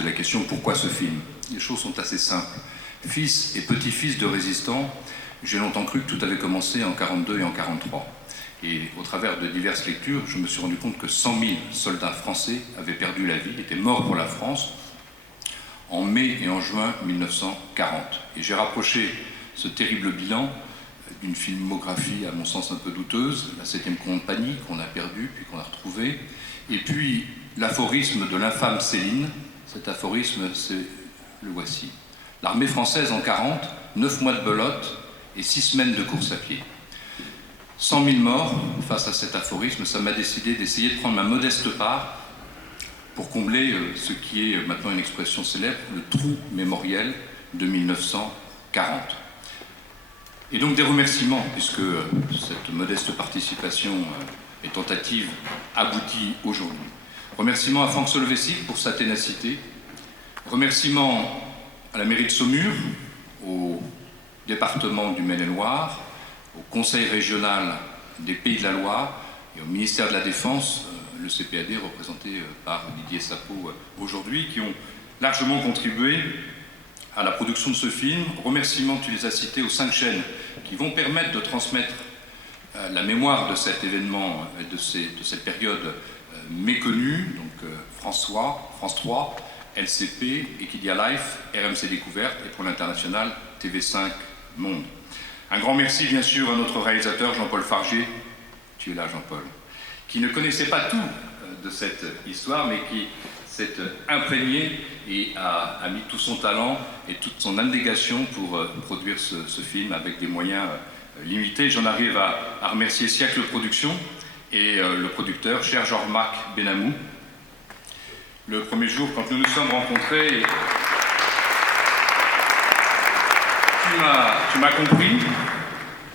poser la question, pourquoi ce film? Les choses sont assez simples. Fils et petit-fils de résistants, j'ai longtemps cru que tout avait commencé en 42 et en 43. Et au travers de diverses lectures, je me suis rendu compte que 100 000 soldats français avaient perdu la vie, étaient morts pour la France, en mai et en juin 1940. Et j'ai rapproché ce terrible bilan d'une filmographie, à mon sens, un peu douteuse, la 7e compagnie, qu'on a perdue, puis qu'on a retrouvée, et puis l'aphorisme de l'infâme Céline. Cet aphorisme, le voici. L'armée française en 40, 9 mois de belote et 6 semaines de course à pied. 100 000 morts, face à cet aphorisme, ça m'a décidé d'essayer de prendre ma modeste part pour combler ce qui est maintenant une expression célèbre, le trou mémoriel de 1940. Et donc des remerciements, puisque cette modeste participation et tentative aboutit aujourd'hui. Remerciements à Franck Solveig pour sa ténacité. Remerciements à la mairie de Saumur, au département du Maine-et-Loire, au conseil régional des Pays de la Loire et au ministère de la Défense, le CPAD représenté par Didier Sapot aujourd'hui, qui ont largement contribué à la production de ce film. Remerciements, tu les as cités, aux 5 chaînes qui vont permettre de transmettre la mémoire de cet événement, de cette période méconnue, donc France 3, LCP, Equidia Life, RMC Découverte et pour l'international TV5 Monde. Un grand merci bien sûr à notre réalisateur Jean-Paul Fargier, tu es là Jean-Paul, qui ne connaissait pas tout de cette histoire mais qui s'est imprégné et a mis tout son talent et toute son abnégation pour produire ce film avec des moyens limités. J'en arrive à remercier Siècle Productions et le producteur, cher Jean-Marc Benamou. Le premier jour, quand nous nous sommes rencontrés, tu m'as compris,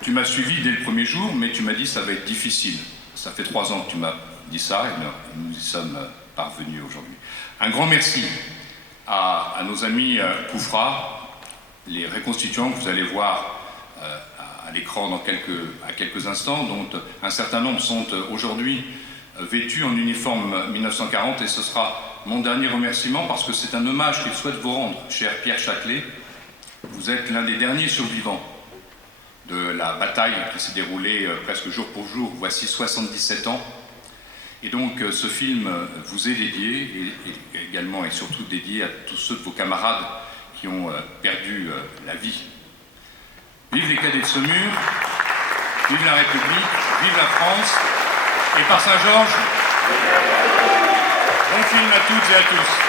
tu m'as suivi dès le premier jour, mais tu m'as dit ça va être difficile. Ça fait 3 ans que tu m'as dit ça et nous y sommes parvenus aujourd'hui. Un grand merci à nos amis Koufra, les reconstituants que vous allez voir à l'écran à quelques instants, dont un certain nombre sont aujourd'hui vêtus en uniforme 1940, et ce sera mon dernier remerciement parce que c'est un hommage qu'il souhaite vous rendre, cher Pierre Châtelet. Vous êtes l'un des derniers survivants de la bataille qui s'est déroulée presque jour pour jour, voici 77 ans. Et donc ce film vous est dédié, et également et surtout dédié à tous ceux de vos camarades qui ont perdu la vie. Vive les cadets de Saumur, vive la République, vive la France, et par Saint-Georges, bon film à toutes et à tous.